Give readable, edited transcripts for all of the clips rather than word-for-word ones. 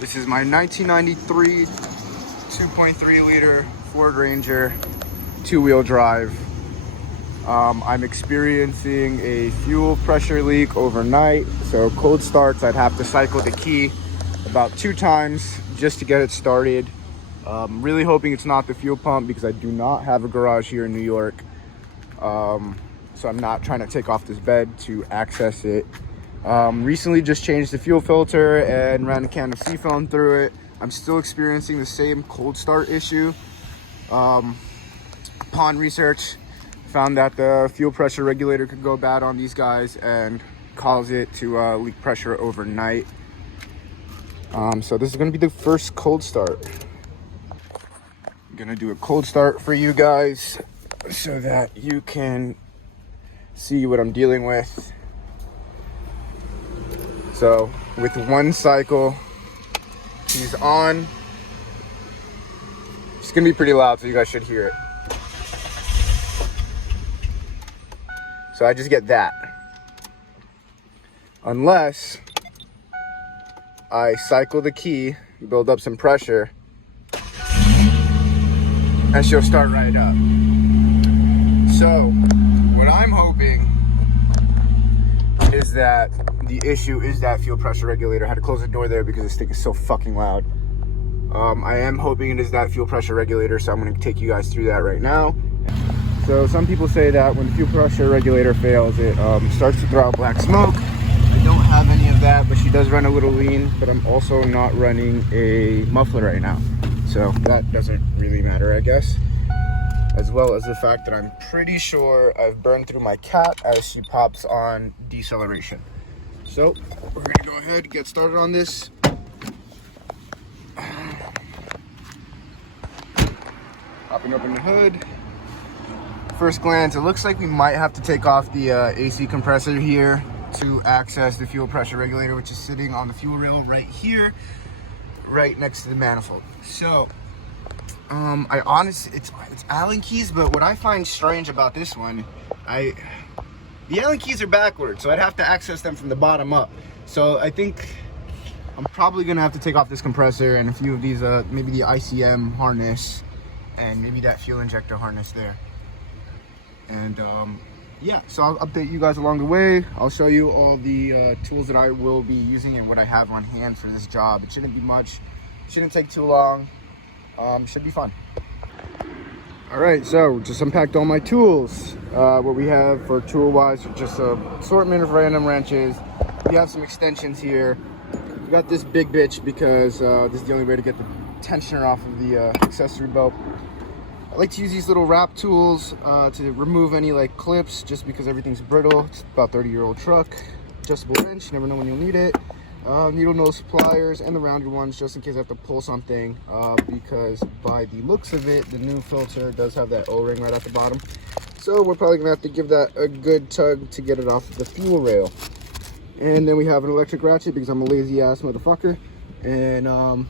This is my 1993 2.3 liter Ford Ranger two-wheel drive. I'm experiencing a fuel pressure leak overnight. So cold starts, I'd have to cycle the key about 2 times just to get it started. Really hoping it's not the fuel pump because I do not have a garage here in New York. So I'm not trying to take off this bed to access it. Recently just changed the fuel filter and ran a can of sea foam through it. I'm still experiencing the same cold start issue. Upon research, found that the fuel pressure regulator could go bad on these guys and cause it to leak pressure overnight. So this is going to be the first cold start. I'm going to do a cold start for you guys so that you can see what I'm dealing with. So with one cycle, he's on. It's gonna be pretty loud, so you guys should hear it. So I just get that. Unless I cycle the key, build up some pressure, and she'll start right up. So what I'm hoping is that the issue is that fuel pressure regulator. I had to close the door there because this thing is so fucking loud. I am hoping it is that fuel pressure regulator, so I'm going to take you guys through that right now. So some people say that when the fuel pressure regulator fails, it starts to throw out black smoke. I don't have any of that, but she does run a little lean, but I'm also not running a muffler right now. So that doesn't really matter, I guess. As well as the fact that I'm pretty sure I've burned through my cat as she pops on deceleration. So we're gonna go ahead and get started on this. Popping open the hood. First glance, it looks like we might have to take off the AC compressor here to access the fuel pressure regulator, which is sitting on the fuel rail right here, right next to the manifold. So I honestly, it's Allen keys, but what I find strange about this one, the Allen keys are backwards, so I'd have to access them from the bottom up. So I think I'm probably gonna have to take off this compressor and a few of these, maybe the ICM harness and maybe that fuel injector harness there. And yeah, so I'll update you guys along the way. I'll show you all the tools that I will be using and what I have on hand for this job. It shouldn't be much, it shouldn't take too long. Should be fun. All right, so just unpacked all my tools. What we have for tool wise, just a assortment of random wrenches. We have some extensions here. We got this big bitch because this is the only way to get the tensioner off of the accessory belt. I like to use these little wrap tools to remove any like clips, just because everything's brittle. It's about 30-year-old truck. Adjustable wrench, never know when you'll need it. Needle nose pliers and the rounded ones, just in case I have to pull something, because by the looks of it, the new filter does have that O-ring right at the bottom. So we're probably gonna have to give that a good tug to get it off the fuel rail. And then we have an electric ratchet because I'm a lazy ass motherfucker. And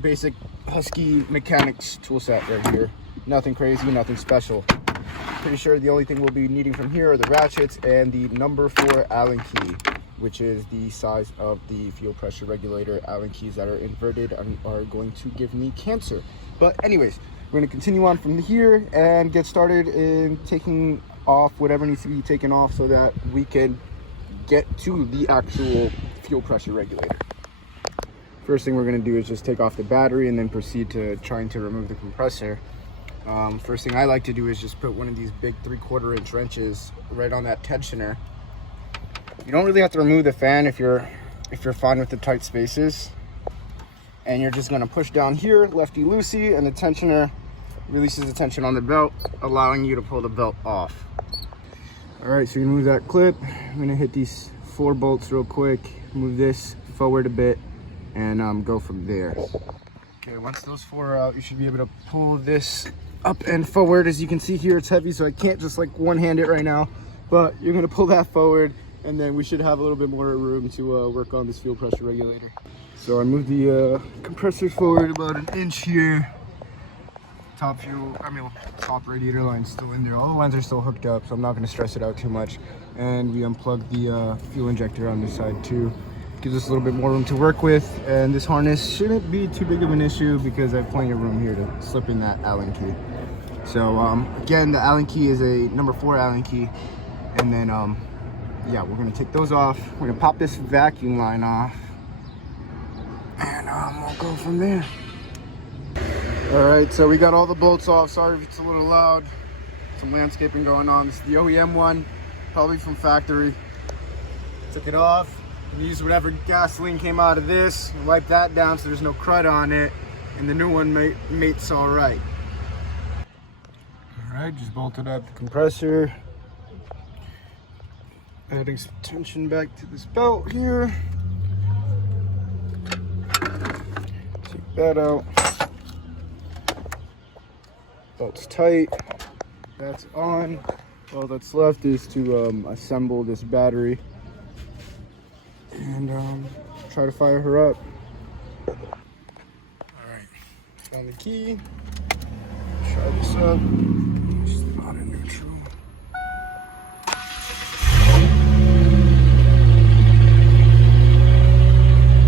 basic Husky mechanics tool set right here. Nothing crazy, nothing special. Pretty sure the only thing we'll be needing from here are the ratchets and the number 4 Allen key, which is the size of the fuel pressure regulator. Allen keys that are inverted are going to give me cancer. But anyways, we're gonna continue on from here and get started in taking off whatever needs to be taken off so that we can get to the actual fuel pressure regulator. First thing we're gonna do is just take off the battery and then proceed to trying to remove the compressor. First thing I like to do is just put one of these big 3/4 inch wrenches right on that tensioner. You don't really have to remove the fan if you're fine with the tight spaces. And you're just gonna push down here, lefty-loosey, and the tensioner releases the tension on the belt, allowing you to pull the belt off. All right, so you remove that clip. I'm gonna hit these 4 bolts real quick, move this forward a bit, and go from there. Okay, once those 4 are out, you should be able to pull this up and forward. As you can see here, it's heavy, so I can't just like one-hand it right now, but you're gonna pull that forward, and then we should have a little bit more room to work on this fuel pressure regulator. So I moved the compressor forward about 1 inch here. Top radiator line's still in there. All the lines are still hooked up, so I'm not gonna stress it out too much. And we unplugged the fuel injector on this side too. You gives us a little bit more room to work with, and this harness shouldn't be too big of an issue because I have plenty of room here to slip in that Allen key. So again, the Allen key is a number 4 Allen key, and then yeah, we're gonna take those off. We're gonna pop this vacuum line off, and we'll go from there. All right, so we got all the bolts off. Sorry if it's a little loud. Some landscaping going on. This is the OEM one, probably from factory. Took it off, used whatever gasoline came out of this, and wiped that down so there's no crud on it, and the new one mates all right. All right, just bolted up the compressor. Adding some tension back to this belt here. Take that out. Belt's tight. That's on. All that's left is to assemble this battery and try to fire her up. All right, found the key. Try this up. Just not in neutral.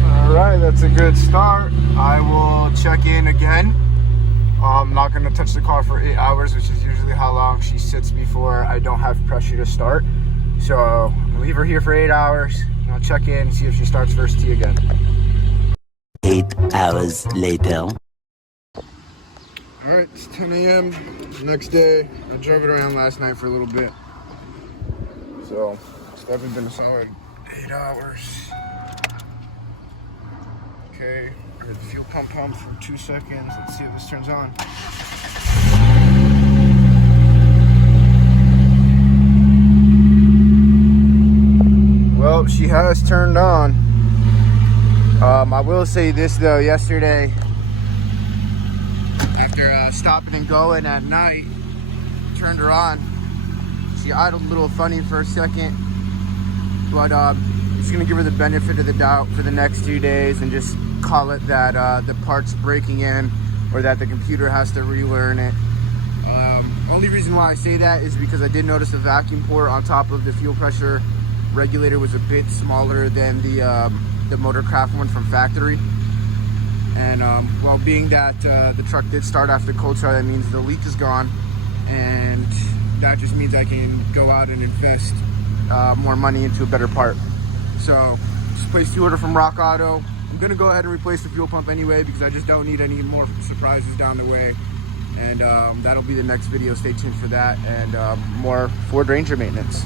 All right, that's a good start. I will check in again. I'm not going to touch the car for 8 hours, which is usually how long she sits before I don't have pressure to start. So I'm going to leave her here for 8 hours. And I'll check in and see if she starts first tee again. 8 hours later. All right, it's 10 a.m. next day. I drove it around last night for a little bit. So it's definitely been a solid 8 hours. Okay, I heard the fuel pump for 2 seconds. Let's see if this turns on. Well, she has turned on. I will say this though, yesterday, after stopping and going at night, turned her on. She idled a little funny for a second, but I'm just gonna give her the benefit of the doubt for the next 2 days and just call it that the part's breaking in, or that the computer has to relearn it. Only reason why I say that is because I did notice the vacuum port on top of the fuel pressure regulator was a bit smaller than the Motorcraft one from factory. And well, being that the truck did start after cold start, that means the leak is gone, and that just means I can go out and invest more money into a better part. So just placed the order from Rock Auto. I'm gonna go ahead and replace the fuel pump anyway because I just don't need any more surprises down the way. And that'll be the next video. Stay tuned for that, and more Ford Ranger maintenance.